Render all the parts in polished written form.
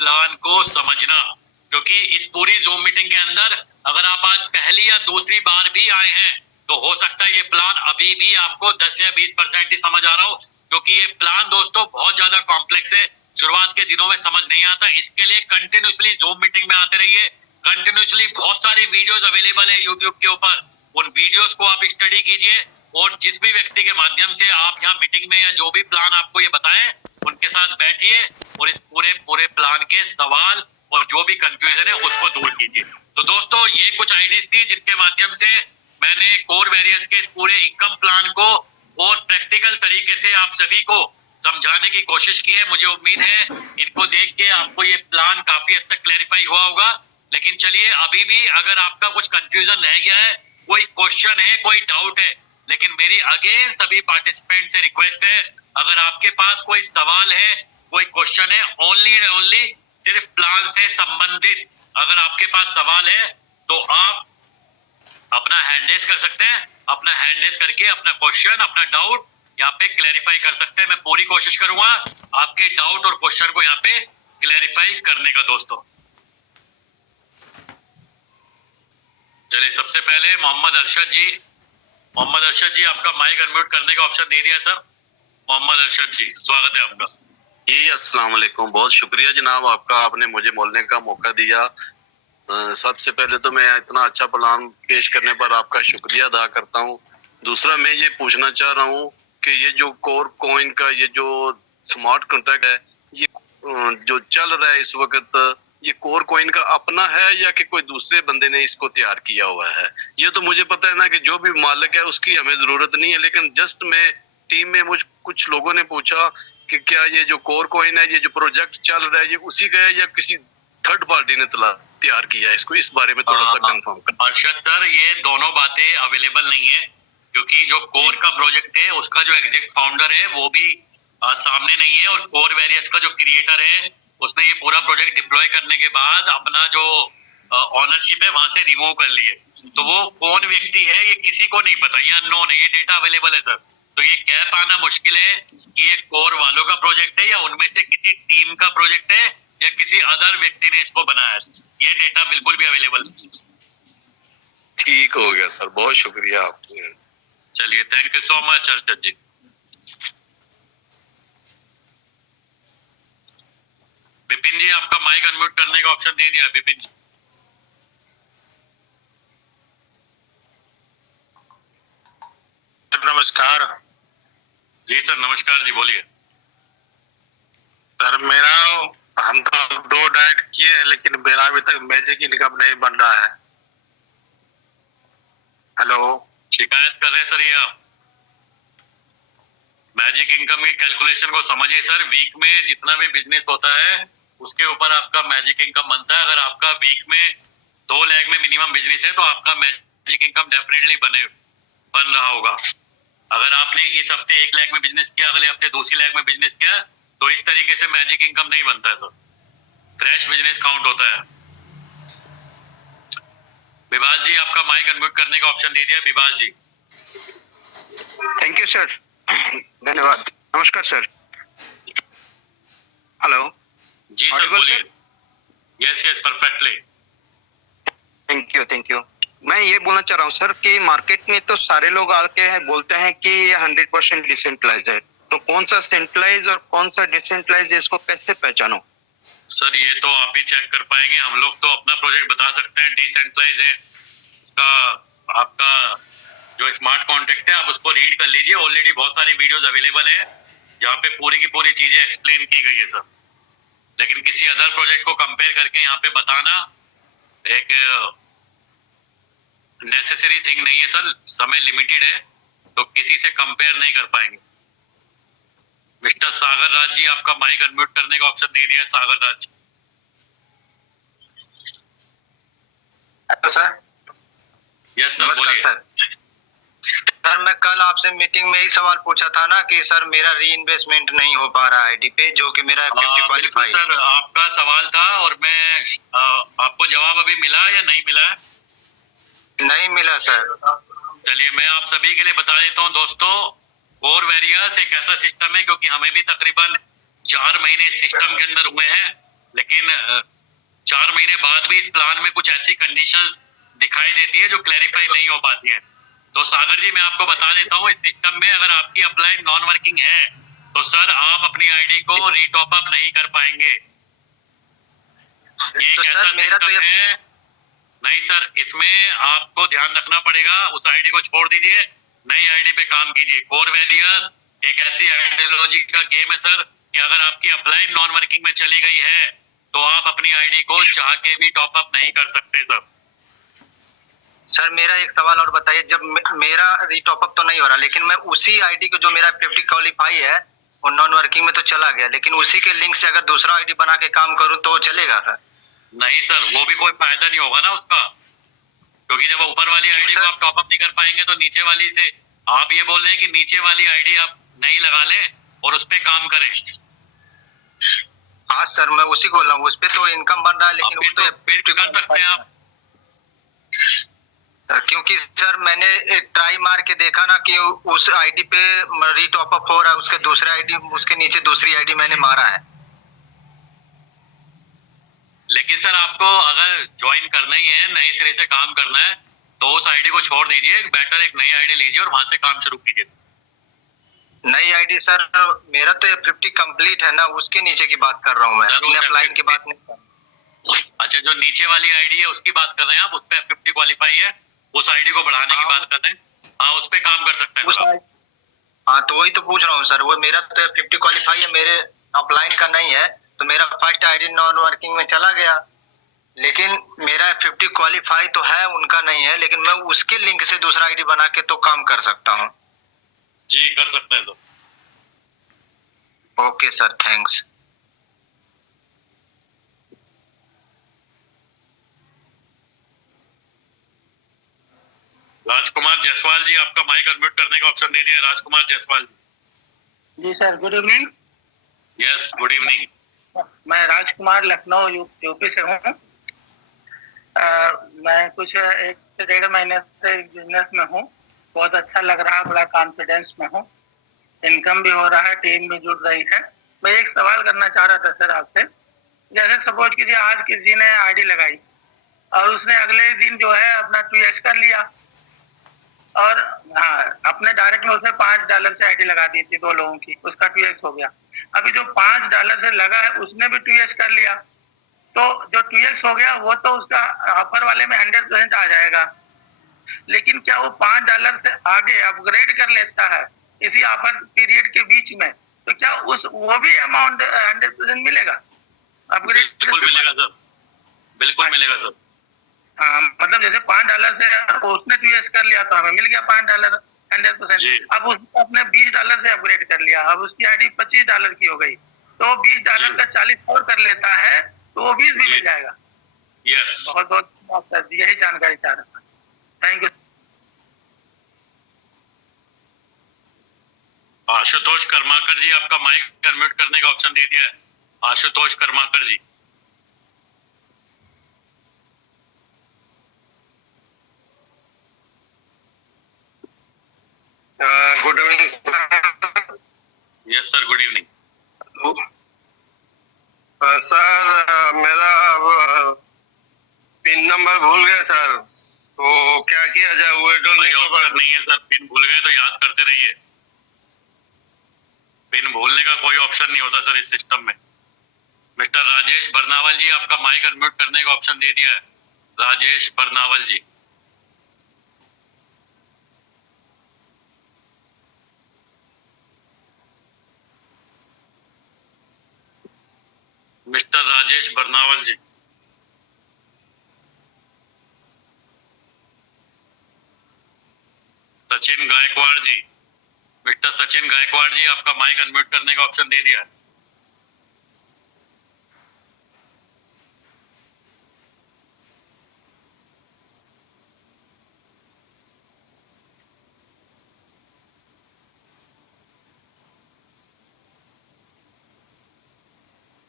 Plan को समझना, क्योंकि इस पूरी जूम मीटिंग के अंदर अगर आप आज पहली या दूसरी बार भी आए हैं तो हो सकता है ये प्लान अभी भी आपको 10 या 20% ही समझ आ रहा हो, क्योंकि ये प्लान दोस्तों बहुत ज्यादा कॉम्प्लेक्स है। शुरुआत के दिनों में समझ नहीं आता, इसके लिए कंटिन्यूसली जूम मीटिंग में आते रहिए। कंटिन्यूसली बहुत सारी वीडियोस अवेलेबल है यूट्यूब के ऊपर, उन वीडियोस को आप स्टडी कीजिए और जिस भी व्यक्ति के माध्यम से आप यहाँ मीटिंग में या जो भी प्लान आपको ये बताएं उनके साथ बैठिए और इस पूरे पूरे प्लान के सवाल और जो भी कंफ्यूजन है उसको दूर कीजिए। तो दोस्तों ये कुछ आइडियाज थी जिनके माध्यम से मैंने कोर वेरियस के इस पूरे इनकम प्लान को और प्रैक्टिकल तरीके से आप सभी को समझाने की कोशिश की है। मुझे उम्मीद है इनको देख के आपको ये प्लान काफी हद तक क्लैरिफाई हुआ होगा। लेकिन चलिए अभी भी अगर आपका कुछ कंफ्यूजन रह गया है, कोई क्वेश्चन है, कोई डाउट है, लेकिन मेरी अगेन सभी पार्टिसिपेंट से रिक्वेस्ट है, अगर आपके पास कोई सवाल है, कोई क्वेश्चन है, ओनली एंड ओनली सिर्फ प्लान से संबंधित अगर आपके पास सवाल है तो आप अपना हैंड रेज कर सकते हैं। अपना हैंड रेज करके अपना क्वेश्चन, अपना डाउट यहाँ पे क्लैरिफाई कर सकते हैं। मैं पूरी कोशिश करूंगा आपके डाउट और क्वेश्चन को यहाँ पे क्लैरिफाई करने का। दोस्तों चलिए सबसे पहले मोहम्मद अरशद जी आपका माइक अनम्यूट करने का ऑप्शन दे दिया सर। मोहम्मद अरशद जी स्वागत है आपका। जी अस्सलाम वालेकुम, बहुत शुक्रिया जनाब आपका, आपने मुझे बोलने का मौका दिया। सबसे पहले तो मैं इतना अच्छा प्लान पेश करने पर आपका शुक्रिया अदा करता हूँ। दूसरा मैं ये पूछना चाह रहा हूँ कि ये जो कोर कॉइन का ये जो स्मार्ट कॉन्ट्रैक्ट है, ये जो चल रहा है इस वक्त, ये कोर कॉइन का अपना है या कि कोई दूसरे बंदे ने इसको तैयार किया हुआ है? ये तो मुझे पता है ना कि जो भी मालिक है उसकी हमें जरूरत नहीं है, लेकिन जस्ट मैं टीम में मुझ कुछ लोगों ने पूछा कि क्या ये जो कोर कॉइन है, ये जो प्रोजेक्ट चल रहा है, ये उसी का है या किसी थर्ड पार्टी ने तैयार किया है इसको? इस बारे में थोड़ा सा कंफर्म कर। अर्शद सर ये दोनों बातें अवेलेबल नहीं है, क्योंकि जो कोर का प्रोजेक्ट है उसका जो एग्जैक्ट फाउंडर है वो भी सामने नहीं है, और कोर वेरियस का जो क्रिएटर है उसने ये पूरा प्रोजेक्ट डिप्लॉय करने के बाद अपना जो ऑनरशिप है वहां से रिमूव कर लिए। तो वो कौन व्यक्ति है ये किसी को नहीं पता, ये अननोन है, ये डेटा अवेलेबल है सर। तो ये कह पाना मुश्किल है कि ये कोर वालों का प्रोजेक्ट है या उनमें से किसी टीम का प्रोजेक्ट है या किसी अदर व्यक्ति ने इसको बनाया है। ये डेटा बिल्कुल भी अवेलेबल नहीं। ठीक हो गया सर, बहुत शुक्रिया आपका। चलिए thank you so much Arshad ji. Vipin ji आपका माइक अनम्यूट करने का ऑप्शन दे दिया। विपिन जी नमस्कार। जी सर नमस्कार जी, बोलिए। सर मेरा, हम तो 2 डाइट किए हैं लेकिन मेरा अभी तक मैजिक इनकम नहीं बन रहा है। हेलो, शिकायत कर रहे हैं सर ये आप? मैजिक इनकम की कैलकुलेशन को समझिए सर। वीक में जितना भी बिजनेस होता है उसके ऊपर आपका मैजिक इनकम बनता है। अगर आपका वीक में 2 लाख में मिनिमम बिजनेस है तो आपका मैजिक इनकम डेफिनेटली बन रहा होगा। अगर आपने इस हफ्ते 1 लाख में बिजनेस किया, अगले हफ्ते 2 लाख में बिजनेस किया, तो इस तरीके से मैजिक इनकम नहीं बनता है सर। फ्रेश बिजनेस काउंट होता है। विभास जी आपका माइक अनम्यूट करने का ऑप्शन दे दिया। विभास जी थैंक यू सर, धन्यवाद। नमस्कार सर। हेलो जी सर बोलिए। Yes yes perfectly. Thank you. मैं ये बोलना चाह रहा हूँ सर कि मार्केट में तो सारे लोग आके हैं बोलते हैं कि ये 100% डिसेंट्रलाइज है, तो कौन सा सेंट्रलाइज और कौन सा डिसेंट्रलाइज, इसको कैसे पहचानो? सर ये तो आप ही चेक कर पाएंगे। हम लोग तो अपना प्रोजेक्ट बता सकते हैं, डिसेंट्रलाइज है। इसका आपका जो स्मार्ट कॉन्ट्रैक्ट है आप उसको रीड कर लीजिए, ऑलरेडी बहुत सारी वीडियोस अवेलेबल है जहाँ पे पूरी की पूरी चीजें एक्सप्लेन की गई है सर। लेकिन किसी अदर प्रोजेक्ट को कंपेयर करके यहाँ पे बताना एक नेसेसरी थिंग नहीं है सर। समय लिमिटेड है तो किसी से कंपेयर नहीं कर पाएंगे। मिस्टर सागर राज जी आपका माइक अनम्यूट करने का ऑप्शन दे दिया। सागर राज सर। यस सर बोलिए। सर मैं कल आपसे मीटिंग में ही सवाल पूछा था ना कि सर मेरा री इन्वेस्टमेंट नहीं हो पा रहा आईडी पे, जो कि मेरा 50 क्वालिफाई। सर आपका सवाल था और मैं आपको जवाब अभी मिला या नहीं मिला? नहीं मिला सर। चलिए मैं आप सभी के लिए बता देता हूँ दोस्तों। कोर वेरियस एक ऐसा सिस्टम है, क्योंकि हमें भी तकरीबन 4 महीने इस सिस्टम के अंदर हुए हैं, लेकिन 4 महीने बाद भी इस प्लान में कुछ ऐसी कंडीशंस दिखाई देती है जो क्लैरिफाई नहीं हो पाती है। तो सागर जी मैं आपको बता देता हूँ, इस सिस्टम में अगर आपकी अप्लाई नॉन वर्किंग है तो सर आप अपनी आईडी को रीटॉप अप नहीं कर पाएंगे। ये तो एक ऐसा सर मेरा तो सिस्टम है। नहीं सर, इसमें आपको ध्यान रखना पड़ेगा, उस आईडी को छोड़ दीजिए, नई आईडी पे काम कीजिए। कोर वैलियर्स एक ऐसी आइडियोलॉजी का गेम है सर कि अगर आपकी अप्लाई नॉन वर्किंग में चली गई है तो आप अपनी आईडी को चाह के भी टॉप अप नहीं कर सकते सर। सर मेरा एक सवाल और बताइए, जब मेरा रीटॉप अप तो नहीं हो रहा, लेकिन मैं उसी आईडी को जो मेरा 50 क्वालिफाई है वो नॉन वर्किंग में तो चला गया, लेकिन उसी के लिंक से अगर दूसरा आईडी बना के काम करूं तो चलेगा सर? नहीं सर, वो भी कोई फायदा नहीं होगा ना उसका, क्योंकि जब ऊपर वाली आईडी को आप टॉप अप नहीं कर पाएंगे तो नीचे वाली से आप ये बोल रहे हैं कि नीचे वाली आईडी आप नहीं लगा लें और उस पर काम करें। हाँ सर, मैं उसी को बोल रहा हूँ, उस पे तो इनकम बन रहा है, लेकिन फिर तो फिर कर सकते हैं आप। क्योंकि सर मैंने ट्राई मार के देखा ना कि उस आईडी पे रीटॉप अप हो रहा है, उसके दूसरे आईडी, उसके नीचे दूसरी आईडी मैंने मारा है। लेकिन सर आपको अगर ज्वाइन करना ही है, नए सिरे से काम करना है, तो उस आईडी को छोड़ दीजिए, बेटर एक नई आईडी लीजिए और वहां से काम शुरू कीजिए। नई आईडी सर मेरा तो 50 कंप्लीट है ना, उसके नीचे की बात कर रहा हूँ मैं, अपने अप्लाइन की बात नहीं कर रहा। अच्छा, जो नीचे वाली आईडी है उसकी बात कर रहे हैं आप, उस पे 50 क्वालिफाई है, उस आईडी को बढ़ाने की बात कर रहे हैं। हाँ, उस पे काम कर सकते हैं सर। हाँ तो वही तो पूछ रहा हूँ सर, वो मेरा तो 50 क्वालिफाई है, मेरे अप्लाइन का नहीं है, तो मेरा फर्स्ट आईडी नॉन वर्किंग में चला गया, लेकिन मेरा 50 क्वालिफाई तो है, उनका नहीं है, लेकिन मैं उसके लिंक से दूसरा आईडी बना के तो काम कर सकता हूँ। जी कर सकते हैं sir. Okay sir, thanks. Rajkumar Jaiswal ji, आपका माइक अनम्यूट करने का ऑप्शन दे दिया है। राजकुमार जायसवाल जी। जी sir, good evening. Yes, good evening. मैं राजकुमार लखनऊ यूपी से हूँ। मैं कुछ 1 से 1.5 महीने से बिजनेस में हूँ, बहुत अच्छा लग रहा है, बड़ा कॉन्फिडेंस में हूँ, इनकम भी हो रहा है, टीम भी जुड़ रही है। मैं एक सवाल करना चाह रहा था सर आपसे। जैसे सपोज कीजिए आज किसी ने आईडी लगाई और उसने अगले दिन जो है अपना 2x कर लिया, और हाँ अपने डायरेक्ट में उसने $5 से आईडी लगा दी थी 2 लोगों की, उसका 2x हो गया। अभी जो $5 से लगा है उसने भी 2x कर लिया, तो जो 2x हो गया वो तो उसका ऑफर वाले में 100% आ जाएगा, लेकिन क्या वो $5 से आगे अपग्रेड कर लेता है इसी ऑफर पीरियड के बीच में, तो क्या वो भी अमाउंट 100% मिलेगा अपग्रेड? बिल्कुल मिलेगा सर, बिल्कुल मिलेगा सर। हाँ, मतलब जैसे $5 से उसने 2x कर लिया तो हमें मिल गया $5 100%। अब उसने अपने $20 से अपग्रेड कर लिया, अब उसकी आईडी $25 की हो गई, तो $20 का 40 और कर लेता है तो वो 20 भी मिल जाएगा। यस, बहुत बहुत सर, यही जानकारी चाह रहा था। Thank you. आशुतोष कर्माकर जी, आपका माइक अनम्यूट करने का ऑप्शन दे दिया है। Ashutosh Karmakar ji. Good evening yes sir, good evening. Sir, मेरा पिन नंबर भूल गया सर, तो क्या किया जाए? कोई ऑप्शन नहीं है सर, पिन भूल गए तो याद करते रहिए। पिन भूलने का कोई ऑप्शन नहीं होता सर इस सिस्टम में। मिस्टर राजेश बरनावल जी, आपका माइक अनम्यूट करने का ऑप्शन दे दिया है। राजेश बरनावल जी। मिस्टर राजेश बरनावल जी। सचिन गायकवाड़ जी, मिस्टर सचिन गायकवाड़ जी, आपका माइक अनम्यूट करने का ऑप्शन दे दिया है।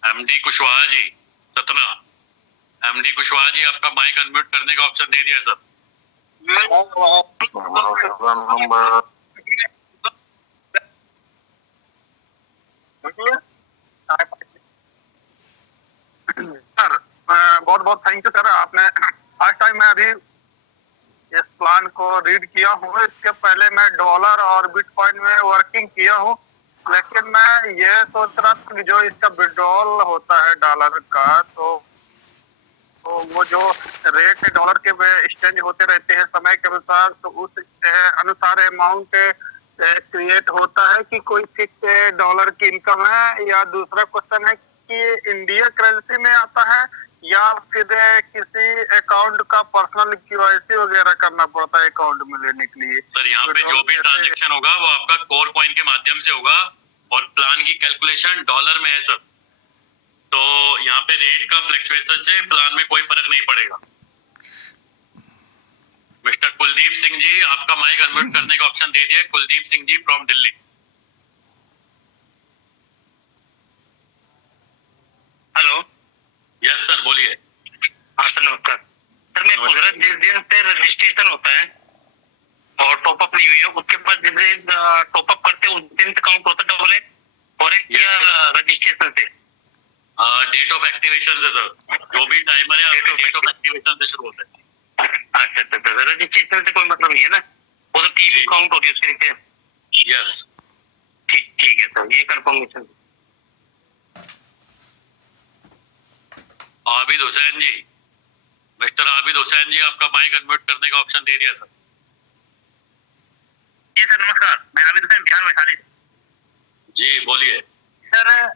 एमडी कुशवाहा जी, सतना। एमडी कुशवाहा जी, आपका माइक अनम्यूट करने का ऑप्शन दे दिया है सर। सर बहुत बहुत थैंक यू सर, आपने फर्स्ट टाइम मैं अभी इस प्लान को रीड किया हूँ। इसके पहले मैं डॉलर और बिटकॉइन में वर्किंग किया हूँ, लेकिन मैं ये सोच रहा था कि जो इसका विड्रॉल होता है डॉलर का, तो वो जो रेट डॉलर के एक्सचेंज होते रहते हैं समय के अनुसार, तो उस अनुसार अमाउंट क्रिएट होता है कि कोई फिक्स डॉलर की इनकम है, या दूसरा क्वेश्चन है कि इंडिया करेंसी में आता है या फिर किसी अकाउंट का पर्सनल केवाईसी वगैरह करना पड़ता है अकाउंट में लेने के लिए। सर यहाँ पे जो भी ट्रांजेक्शन होगा वो आपका कोर कॉइन के माध्यम से होगा और प्लान की कैलकुलेशन डॉलर में है सर, तो यहाँ पे रेट का फ्लक्चुएशन से प्लान में कोई फर्क नहीं पड़ेगा। मिस्टर कुलदीप सिंह जी, आपका माइक अनम्यूट करने का ऑप्शन दे दिया। Kuldeep Singh ji from Delhi. Hello. Yes sir, बोलिए। हाँ सर, नमस्कार सर। मैं पूछ रहा, जिस दिन से रजिस्ट्रेशन होता है और टॉपअप नहीं हुई है, उसके बाद जिस दिन टॉपअप करते हैं उस दिन से काउंट होता है डबल है फॉरेक्स या रजिस्ट्रेशन से? डेट ऑफ एक्टिवेशन से सर, जो भी टाइमर है आपके डेट ऑफ एक्टिवेशन से शुरू होता है। अच्छा अच्छा, रजिस्ट्रेशन से कोई मतलब नहीं है ना, वो तो टीम काउंट होती है उसके नीचे। यस ठीक है सर, ये कंफर्मेशन। आबिद हुसैन जी, मिस्टर आबिद हुसैन जी, आपका माइक अनम्यूट करने का ऑप्शन दे दिया सर। जी सर नमस्कार, मैं आबिद हुसैन, बिहार वैशाली। जी बोलिए। सर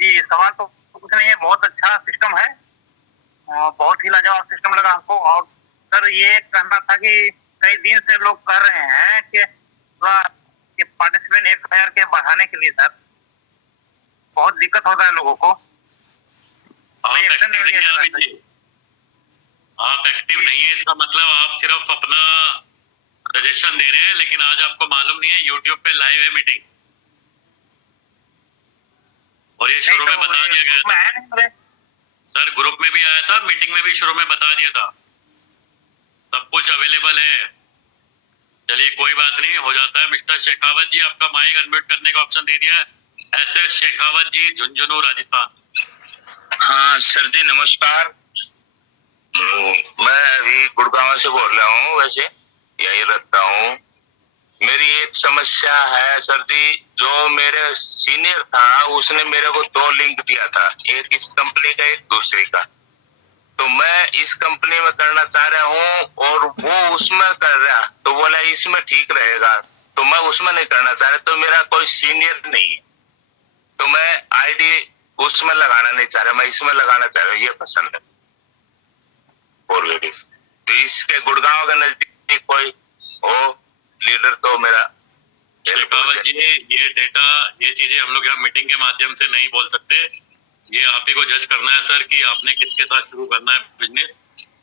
जी, सवाल तो कुछ नहीं है, बहुत अच्छा सिस्टम है, बहुत ही लाजवाब सिस्टम लगा हमको। और सर ये कहना था कि कई दिन से लोग कह रहे हैं कि पार्टिसिपेंट FIR के बढ़ाने के लिए सर बहुत दिक्कत होता है लोगों को। आप एक्टिव नहीं है अरविंद जी, आप एक्टिव नहीं है, इसका मतलब आप सिर्फ अपना सजेशन दे रहे हैं, लेकिन आज आपको मालूम नहीं है यूट्यूब पे लाइव है मीटिंग, और ये शुरू में बता दिया गया था सर, ग्रुप में भी आया था, मीटिंग में भी शुरू में बता दिया था, सब कुछ अवेलेबल है। चलिए कोई बात नहीं, हो जाता है। मिस्टर शेखावत जी, आपका माइक अनम्यूट करने का ऑप्शन दे दिया है। SS शेखावत जी, झुंझुनू राजस्थान। हाँ सर जी नमस्कार, मैं अभी गुड़गांव से बोल रहा हूँ, वैसे यही रहता हूँ। मेरी एक समस्या है सर जी, जो मेरे सीनियर था उसने मेरे को 2 लिंक दिया था, एक इस कंपनी का एक दूसरी का, तो मैं इस कंपनी में करना चाह रहा हूँ और वो उसमें कर रहा, तो बोला इसमें ठीक रहेगा, तो मैं उसमें नहीं करना चाह रहा, तो मेरा कोई सीनियर नहीं है, तो मैं आईडी उसमें लगाना नहीं चाह रहा, मैं इसमें लगाना चाह रहा हूँ, ये पसंद है ऑलरेडी। तो इसके गुड़गांव के नजदीक कोई हो लीडर तो मेरा। शेखावत जी, ये डेटा, ये चीजें हम लोग यहाँ मीटिंग के माध्यम से नहीं बोल सकते, ये आप ही को जज करना है सर कि आपने किसके साथ शुरू करना है बिजनेस,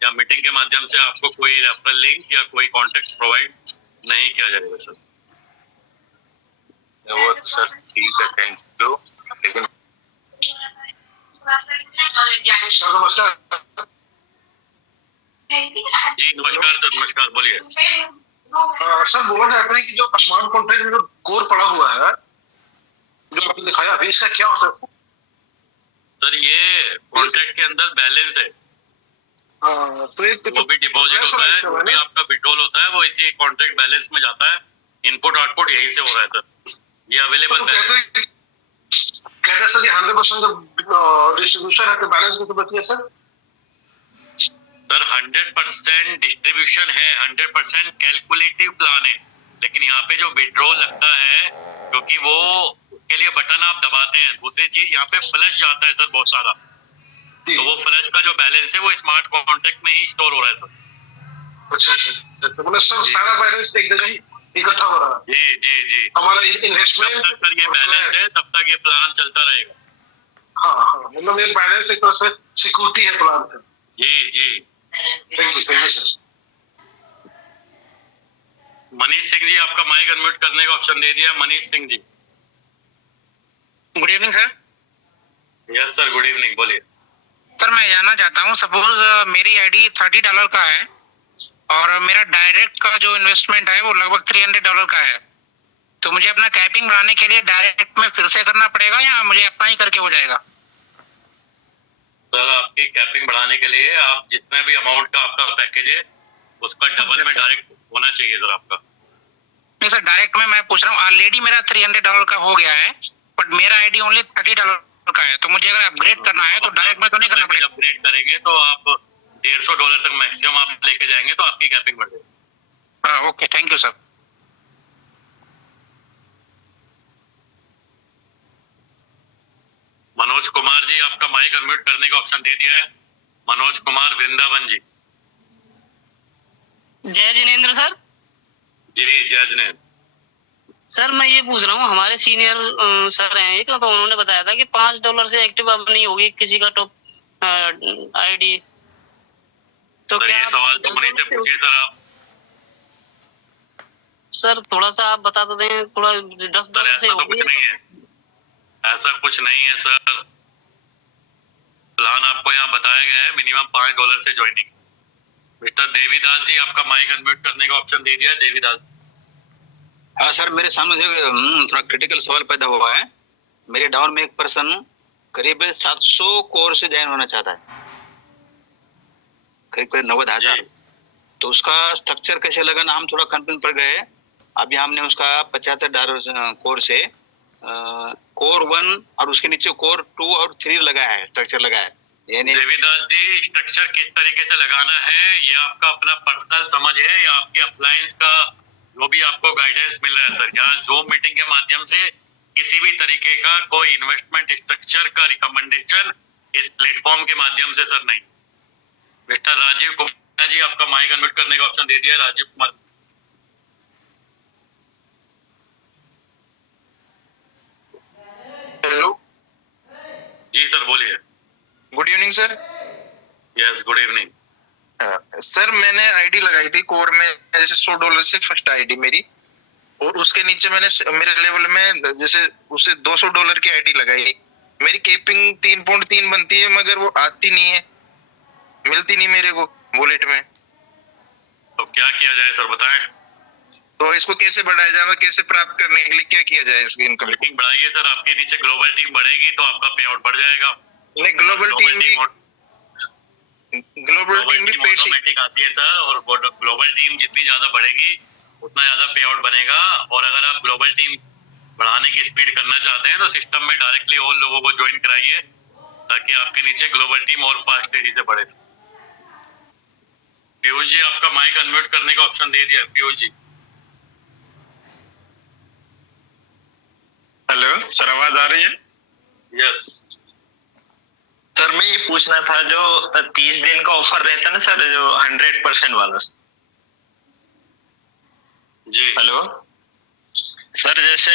या मीटिंग के माध्यम से आपको कोई रेफरल लिंक या कोई कॉन्टेक्ट प्रोवाइड नहीं किया जाएगा सर। वो तो सर ठीक है, थैंक यू। लेकिन सर नमस्कार। जी नमस्कार सर, नमस्कार, बोलिए। सर बोलना चाहते हैं कि जो स्मार्ट कॉन्ट्रैक्ट में जो कोर पड़ा हुआ है, जो आपने दिखाया अभी, इसका क्या होता है सर? ये कॉन्ट्रैक्ट के अंदर बैलेंस है, तो एक वो भी डिपॉजिट होता है, जो भी आपका विड्रॉल होता है वो इसी कॉन्ट्रैक्ट बैलेंस में जाता है, इनपुट आउटपुट यही से हो रहा है सर, ये अवेलेबल कहते हैं सर कि 100% डिस्ट्रीब्यूशन है तो बैलेंस में तो बच गया सर। सर 100% डिस्ट्रीब्यूशन है, 100% कैलकुलेटिव प्लान है, लेकिन यहाँ पे जो विड्रॉल लगता है, क्योंकि वो उसके लिए बटन आप दबाते हैं, दूसरी चीज यहाँ पे फ्लश जाता है सर बहुत सारा, तो वो फ्लश का जो बैलेंस है वो स्मार्ट कॉन्ट्रैक्ट में ही स्टोर हो रहा है सर। अच्छा, मतलब सब सारा बैलेंस एक जगह ही इकट्ठा हो रहा है। जी जी जी, हमारा इन्वेस्टमेंट जब तक सर ये बैलेंस है तब तक ये प्लान चलता रहेगा। हाँ, मतलब ये बैलेंस एक तरह से सिक्योरिटी है प्लान का। जी जी, thank you sir. Manish Singh ji, आपका माइक अनम्यूट करने का ऑप्शन दे दिया। Manish Singh ji. Good evening sir. Yes sir, good evening, बोलिए। सर मैं जानना चाहता हूँ, सपोज मेरी आईडी $30 का है और मेरा डायरेक्ट का जो इन्वेस्टमेंट है वो लगभग $300 का है, तो मुझे अपना कैपिंग बढ़ाने के लिए डायरेक्ट में फिर से करना पड़ेगा या मुझे अपना ही करके हो जाएगा? सर आपकी कैपिंग बढ़ाने के लिए आप जितने भी अमाउंट का आपका पैकेज है उसका डबल में डायरेक्ट होना चाहिए सर आपका। नहीं सर, डायरेक्ट में मैं पूछ रहा हूँ, ऑलरेडी मेरा $300 का हो गया है, बट मेरा आईडी ओनली $30 का है, तो मुझे अगर अपग्रेड करना है तो डायरेक्ट में तो नहीं करना पड़ेगा। अपग्रेड करेंगे तो आप $150 तक मैक्सिमम आप लेके जाएंगे तो आपकी कैपिंग बढ़ जाएगी। Okay, thank you sir. Manoj Kumar ji, आपका माइक अनम्यूट करने का ऑप्शन दे दिया है। मनोज कुमार वृंदावन जी। जय जिनेंद्र सर। जी जय जिनेंद्र। सर मैं ये पूछ रहा हूँ, हमारे सीनियर सर हैं एक, तो उन्होंने बताया था कि $5 से एक्टिव अब नहीं होगी किसी का टॉप आईडी। तो सर क्या ये सवाल तो मनीष से पूछिए सर आप। सर थोड़ा सा आप बता तो दें, थोड़ा $10 से ऐसा तो कुछ नहीं है, ऐसा कुछ नहीं है सर। प्लान आपको यहाँ बताया गया है, मिनिमम $5 से ज्वाइनिंग। मिस्टर देवीदास जी, आपका माइक अनम्यूट करने का ऑप्शन दे दिया है। देवीदास। हाँ सर, मेरे सामने से थोड़ा क्रिटिकल सवाल पैदा हुआ है। मेरे डाउन में एक पर्सन करीब 700 कोर से ज्वाइन होना चाहता है, करीब 90,000। तो उसका स्ट्रक्चर कैसे लगा ना, हम थोड़ा कंफ्यूज पड़ गए। अभी हमने उसका $75 कोर से कोर 1 और उसके नीचे कोर 2 और 3 लगा है, स्ट्रक्चर लगा है। यानी देवीदास जी, स्ट्रक्चर किस तरीके से लगाना है ये आपका अपना पर्सनल समझ है या आपके अप्लायंस का जो भी आपको गाइडेंस मिल रहा है सर? यहाँ जूम मीटिंग के माध्यम से किसी भी तरीके का कोई इन्वेस्टमेंट स्ट्रक्चर का रिकमेंडेशन इस प्लेटफॉर्म के माध्यम से सर नहीं। मिस्टर राजीव कुमार जी, आपका माइक अनम्यूट करने का ऑप्शन दे दिया। राजीव कुमार। हेलो जी सर बोलिए। Good evening sir. Yes good evening. Sir मैंने आईडी लगाई थी कोर में, जैसे $100 से फर्स्ट आईडी मेरी, और उसके नीचे मैंने मेरे लेवल में जैसे उसे $200 की आईडी लगाई। मेरी केपिंग 3.3 बनती है, मगर वो आती नहीं है, मिलती नहीं मेरे को वॉलेट में। तो क्या किया जाए सर बताएं? तो इसको कैसे बढ़ाया जाए, कैसे प्राप्त करने के लिए क्या किया जाए इसकी इनकम? मीटिंग बढ़ाइए सर, आपके नीचे ग्लोबल टीम बढ़ेगी तो आपका पे आउट बढ़ जाएगा। नहीं, ग्लोबल टीम भी ऑटोमेटिक आती है सर, और ग्लोबल टीम जितनी ज्यादा बढ़ेगी उतना ज्यादा पे आउट बनेगा। और अगर आप ग्लोबल टीम बढ़ाने की स्पीड करना चाहते हैं तो सिस्टम में डायरेक्टली और लोगों को ज्वाइन कराइए ताकि आपके नीचे ग्लोबल टीम और फास्ट तेजी से बढ़े। पीयूष जी, आपका माइक अनम्यूट करने का ऑप्शन दे दिया। पीयूष जी। हेलो सर, आवाज आ रही है? यस सर मैं ये पूछना था, जो 30 दिन का ऑफर रहता है ना सर, जो 100% वाला जी। हेलो सर, जैसे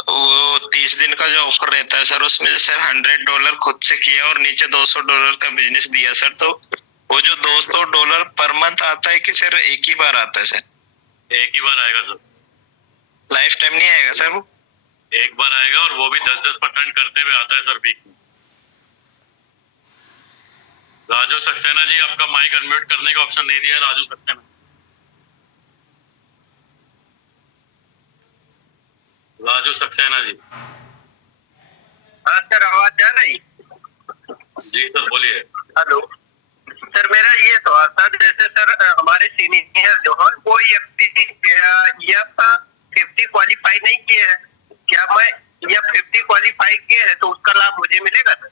वो 30 दिन का जो ऑफर रहता है सर, उसमें सर $100 खुद से किया और नीचे $200 का बिजनेस दिया सर, तो वो जो $200 पर मंथ आता है कि सर एक ही बार आता है सर? एक ही बार आएगा सर, लाइफ टाइम नहीं आएगा सर? वो एक बार आएगा और वो भी 10% करते हुए आता है सर वीक में। राजू सक्सेना जी, आपका माइक अनम्यूट करने का ऑप्शन दे दिया है। राजू सक्सेना। राजू सक्सेना जी। हाँ सर, आवाज जा रही? जी सर बोलिए। हेलो सर, मेरा ये सवाल था, जैसे सर हमारे सीनियर जो है वो F50 क्वालिफाई नहीं किए हैं, क्या मैं F50 क्वालिफाई किए हैं तो उसका लाभ मुझे मिलेगा सर?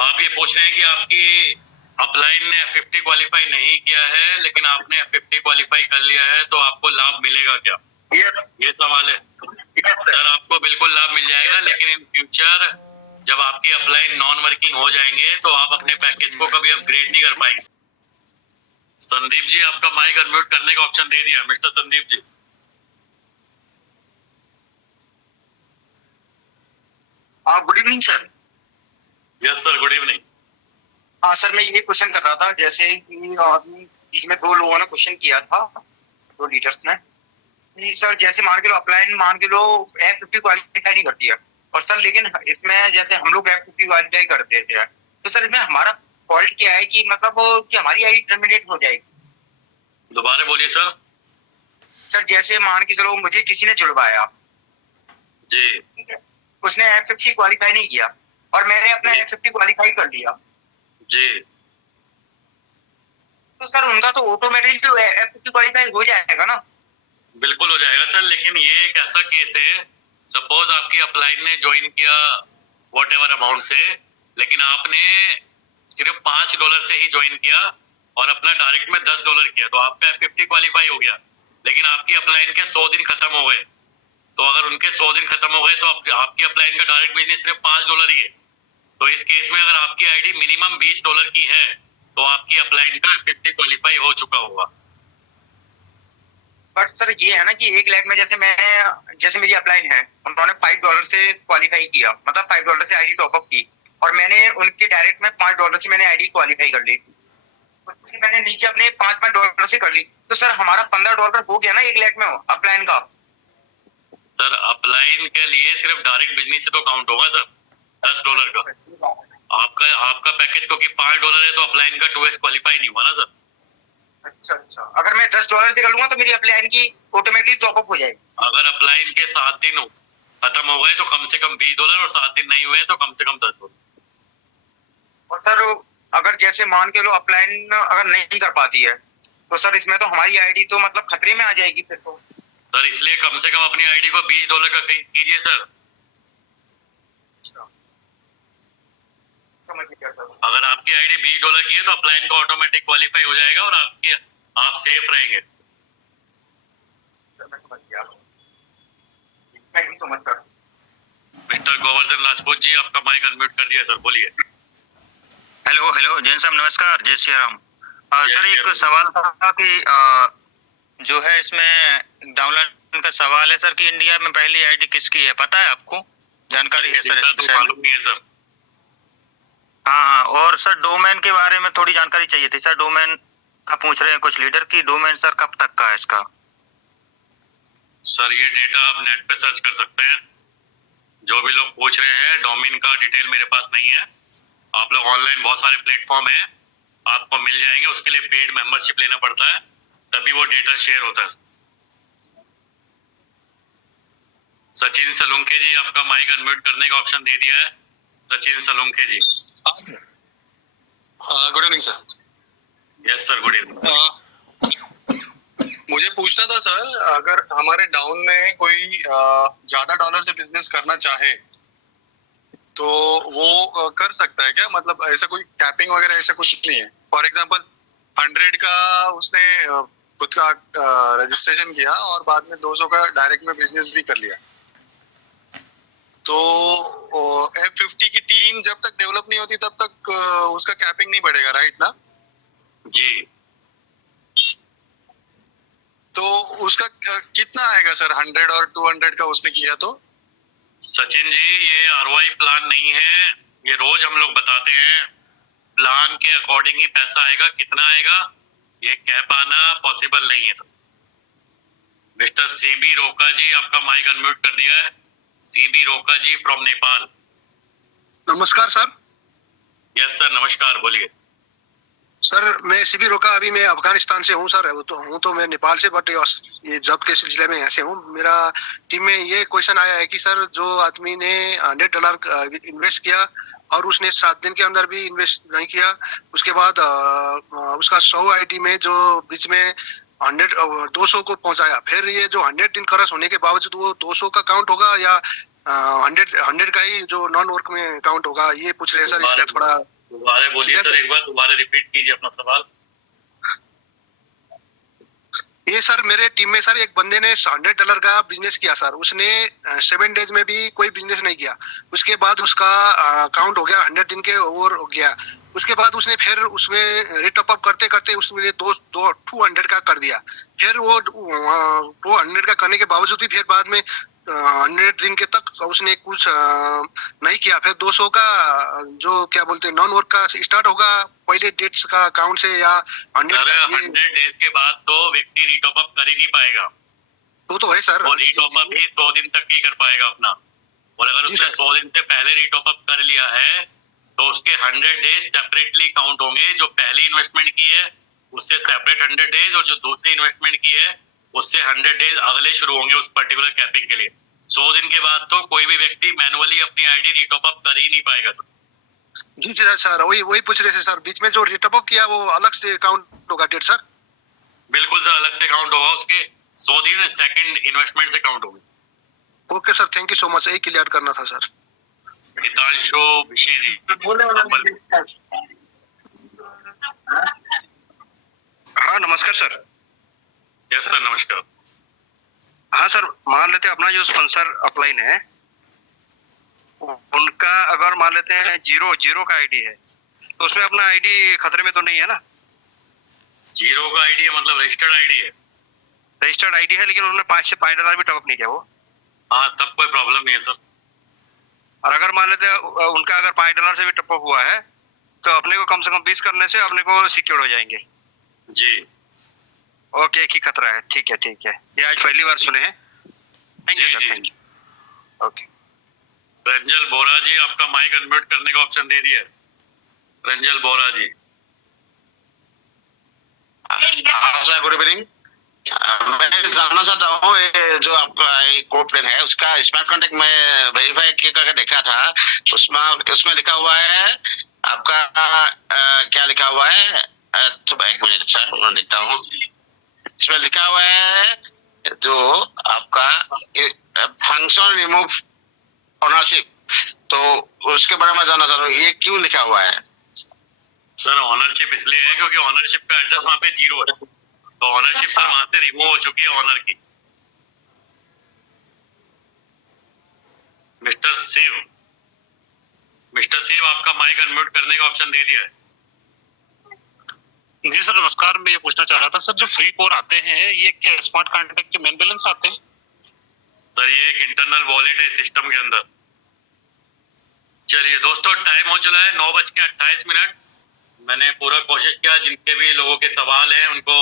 आप ये पूछ रहे हैं कि आपकी अपलाइन ने F50 क्वालिफाई नहीं किया है लेकिन आपने F50 क्वालिफाई कर लिया है तो आपको लाभ मिलेगा क्या? ये सवाल है। सर आपको बिल्कुल लाभ मिल जाएगा, लेकिन इन फ्यूचर जब आपकी अपलाइन नॉन वर्किंग हो जाएंगे तो आप अपने पैकेज को कभी अपग्रेड नहीं कर पाएंगे। संदीप जी, आपका माइक अनम्यूट करने का ऑप्शन दे दिया। Mister Sandeep ji. Good evening sir. Yes sir, good evening. हाँ सर, मैं ये क्वेश्चन कर रहा था, जैसे कि अभी इसमें 2 लोगों ने क्वेश्चन किया था, 2 लीडर्स ने, कि सर जैसे मान के लो अपलाइन मान के लो F50 क्वालिफाई नहीं करती है, और सर लेकिन इसमें जैसे हम लोग F50 क्वालिफाई करते थे, तो सर इसमें हमारा फॉल्ट क्या है कि मतलब कि हमारी आईडी टर्मिनेट हो जाएगी? दोबारा बोलिए सर। सर जैसे मान के चलो मुझे किसी ने जुड़वाया जी, उसने F50 क्वालिफाई नहीं किया, और मैंने अपना F50 क्वालिफाई कर लिया, जी तो सर उनका तो ऑटोमेटिक F50 क्वालिफाई हो जाएगा ना? बिल्कुल हो जाएगा सर, लेकिन ये एक ऐसा केस है, सपोज आपकी अपलाइन ने ज्वाइन किया वॉट एवर अमाउंट से, लेकिन आपने सिर्फ $5 से ही ज्वाइन किया और अपना डायरेक्ट में $10 किया, तो आपका F50 क्वालिफाई हो गया, लेकिन आपकी अपलाइन के 100 दिन खत्म हो गए। तो अगर उनके 100 दिन खत्म हो गए तो आपकी अपलाइन का डायरेक्ट बिजनेस सिर्फ $5 ही है। तो इस केस में अगर आपकी आईडी मिनिमम $20 की है तो आपकी अपलाइन का F50 क्वालिफाई हो चुका होगा। बट सर ये है ना कि 1 लाख में जैसे मेरी अपलाइन है, उन्होंने $5 से क्वालिफाई किया, मतलब $5 से आईडी टॉपअप की, और मैंने उनके डायरेक्ट में $5 से मैंने आईडी क्वालिफाई कर ली, उससे मैंने नीचे अपने $5 से कर ली, तो सर हमारा $15 हो गया ना 1 लाख में अपलाइन का। सर अपलाइन के लिए सिर्फ डायरेक्ट बिजनेस से तो काउंट होगा सर $10 का। आपका पैकेज क्योंकि $5 है तो अपलाइन का 2x क्वालिफाई नहीं हुआ ना सर। अच्छा, अगर मैं $10 से कर लूंगा तो मेरी अपलाइन की ऑटोमेटिक टॉपअप हो जाएगी। अगर अपलाइन के 7 दिन खत्म हो गए तो कम से कम $20 और 7 दिन नहीं हुए तो कम से कम $10। और सर अगर जैसे मान के लो अपलाइन अगर नहीं कर पाती है तो सर इसमें तो हमारी आईडी तो मतलब खतरे में आ जाएगी फिर तो। सर इसलिए कम से कम अपनी आईडी को $20 का कीजिए सर। समझ गया सर। अगर आपकी आईडी $20 की है तो अपलाइन का ऑटोमेटिक क्वालिफाई हो जाएगा और आप सेफ रहेंगे। मिस्टर गोवर्धन राजपूत जी, आपका माइक अनम्यूट कर दिया सर, बोलिए। हेलो जैन साहब नमस्कार, जय श्री राम। सर एक सवाल था कि जो है इसमें डाउनलोड का सवाल है सर कि इंडिया में पहली आईडी किसकी है, पता है आपको, जानकारी है सर? तो मालूम नहीं है सर। हाँ, और सर डोमेन के बारे में थोड़ी जानकारी चाहिए थी सर। डोमेन का पूछ रहे हैं कुछ लीडर की, डोमेन सर कब तक का है इसका? सर ये डेटा आप नेट पे सर्च कर सकते हैं। जो भी लोग पूछ रहे हैं डोमेन का डिटेल मेरे पास नहीं है। आप लोग ऑनलाइन बहुत सारे प्लेटफॉर्म है, आपको मिल जाएंगे। उसके लिए पेड मेंबरशिप लेना पड़ता है, तभी वो डेटा शेयर होता है। सचिन सलूंखे जी, आपका माइक अनम्यूट करने का ऑप्शन दे दिया है। Sachin Salunkhe ji. Good evening sir. Yes sir, good evening. मुझे पूछना था सर, अगर हमारे डाउन में कोई ज्यादा डॉलर से बिजनेस करना चाहे तो वो कर सकता है क्या? मतलब ऐसा कोई कैपिंग वगैरह ऐसा कुछ नहीं है? फॉर एग्जांपल 100 का उसने खुद का रजिस्ट्रेशन किया और बाद में 200 का डायरेक्ट में बिजनेस भी कर लिया, तो F50 की टीम जब तक डेवलप नहीं होती तब तक उसका कैपिंग नहीं बढ़ेगा, राइट ना? जी। तो उसका कितना आएगा सर 100 और 200 का उसने किया तो? सचिन जी, ये ROI प्लान नहीं है, ये रोज हम लोग बताते हैं। प्लान के अकॉर्डिंग ही पैसा आएगा, कितना आएगा ये कह पाना पॉसिबल नहीं है सर। मिस्टर CB रोका जी, आपका माइक अनम्यूट कर दिया है। CB रोका जी फ्रॉम नेपाल। नमस्कार सर। यस सर, नमस्कार, बोलिए। सर मैं CB रोका, अभी मैं अफगानिस्तान से हूँ सर। तो मैं नेपाल से, बट ये जॉब के सिलसिले में ऐसे हूँ। मेरा टीम में ये क्वेश्चन आया है कि सर जो आदमी ने $100 इन्वेस्ट किया और उसने 7 दिन के अंदर भी इन्वेस्ट नहीं किया, उसके बाद उसका 100 आईडी में जो बीच में 200 को पहुंचाया, फिर ये जो 100 दिन क्रॉस होने के बावजूद वो 200 का काउंट होगा या 100 का ही जो नॉन वर्क में काउंट होगा, ये पूछ रहे हैं सर। इसका थोड़ा दोबारा बोलिए सर, एक बार दोबारा रिपीट कीजिए अपना सवाल। ये सर मेरे टीम में सर एक बंदे ने $100 का बिजनेस किया सर। उसने 7 डेज में भी कोई बिजनेस नहीं किया, उसके बाद उसका काउंट हो गया 100 दिन के ओवर हो गया। उसके बाद उसने फिर उसमें रिटॉप अप करते करते उसमें 200 का कर दिया। फिर वो 200 का करने के बावजूद भी फिर बाद में 100 दिन के तक उसने कुछ नहीं किया। फिर 200 का जो क्या बोलते हैं नॉन वर्क का स्टार्ट होगा पहले डेट्स का अकाउंट से या 100 डेज के बाद तो व्यक्ति रिटॉप अप कर ही नहीं पाएगा। तो है सर, वो रिटॉप अप ही 100 दिन तक ही कर पाएगा अपना। और अगर उसने 100 दिन से पहले रिटॉप अप कर लिया है तो उसके 100 डेज सेपरेटली काउंट होंगे। जो पहली इन्वेस्टमेंट की है उससे सेपरेट 100 डेज, और जो दूसरी इन्वेस्टमेंट की है उससे 100 डेज अगले शुरू होंगे उस पर्टिकुलर कैपिंग के लिए। 100 दिन के बाद तो कोई भी व्यक्ति मैनुअली अपनी आईडी रीटॉप अप कर ही नहीं पाएगा सर। जी जी सर, वही पूछ रहे थे सर, बीच में जो रिटॉप अप किया वो अलग से काउंट होगा डेट सर? बिल्कुल सर, अलग से काउंट होगा, उसके 100 दिन सेकंड इन्वेस्टमेंट से काउंट होगी। Okay sir, thank you so much, यही क्लियर करना था सर। हितांशु भिशेरी। हाँ नमस्कार सर। यस सर, नमस्कार। हाँ सर, मान लेते हैं अपना जो स्पॉन्सर अपलाइन है उनका अगर मान लेते हैं जीरो का आईडी है तो उसमें अपना आईडी खतरे में तो नहीं है ना? जीरो का आईडी है मतलब रजिस्टर्ड आईडी है? रजिस्टर्ड आईडी है, लेकिन उन्होंने $5 भी टॉप नहीं किया वो। हाँ, तब कोई प्रॉब्लम नहीं है सर। और अगर मान लेते हैं उनका अगर $5 से भी टॉप हुआ है तो अपने को कम से कम 20 करने से अपने को सिक्योर हो जाएंगे। जी ओके, एक ही खतरा है, ठीक है ठीक है, ये आज पहली बार सुने हैं। Thank you sir, thank you. Okay. Ranjal Bora ji, आपका माइक अनम्यूट करने का ऑप्शन दे दिया। रंजल बोरा जी। हाँ सर, गुड इवनिंग। मैं जानना चाहता हूँ ये जो आपका कोड प्लान है उसका स्मार्ट कॉन्ट्रैक्ट में वेरीफाई करके देखा था, उसमें लिखा हुआ है आपका क्या लिखा हुआ है, तो एक मिनट सर मैं लिखता हूँ। इसमें लिखा हुआ है जो आपका फंक्शन रिमूव ओनरशिप, तो उसके बारे में जानना चाह रहा हूँ, ये क्यों लिखा हुआ है? सर ऑनरशिप इसलिए है क्योंकि ऑनरशिप का एड्रेस वहाँ पे 0 है, तो ऑनरशिप सर वहाँ से रिमूव हो चुकी है ऑनर की। मिस्टर शिव, आपका माइक अनम्यूट करने का ऑप्शन दे दिया है। जी सर नमस्कार, मैं ये पूछना चाह रहा था सर, जो फ्री कोर आते हैं ये क्या स्मार्ट कॉन्ट्रैक्ट के मेन बैलेंस आते हैं? सर ये एक इंटरनल वॉलेट है सिस्टम के अंदर। चलिए दोस्तों, टाइम हो चला है 9:28। मैंने पूरा कोशिश किया जिनके भी लोगों के सवाल हैं उनको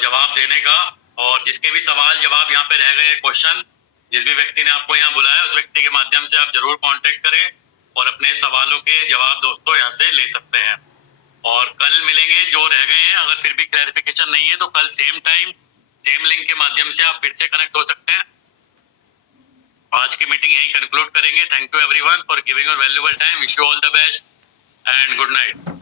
जवाब देने का, और जिसके भी सवाल जवाब यहाँ पे रह गए क्वेश्चन, जिस भी व्यक्ति ने आपको यहाँ बुलाया उस व्यक्ति के माध्यम से आप जरूर कांटेक्ट करें और अपने सवालों के जवाब दोस्तों यहाँ से ले सकते हैं। और कल मिलेंगे, जो रह गए हैं अगर फिर भी क्लैरिफिकेशन नहीं है तो कल सेम टाइम सेम लिंक के माध्यम से आप फिर से कनेक्ट हो सकते हैं। आज की मीटिंग यहीं कंक्लूड करेंगे। Thank you everyone for giving your valuable time. Wish you all the best and good night.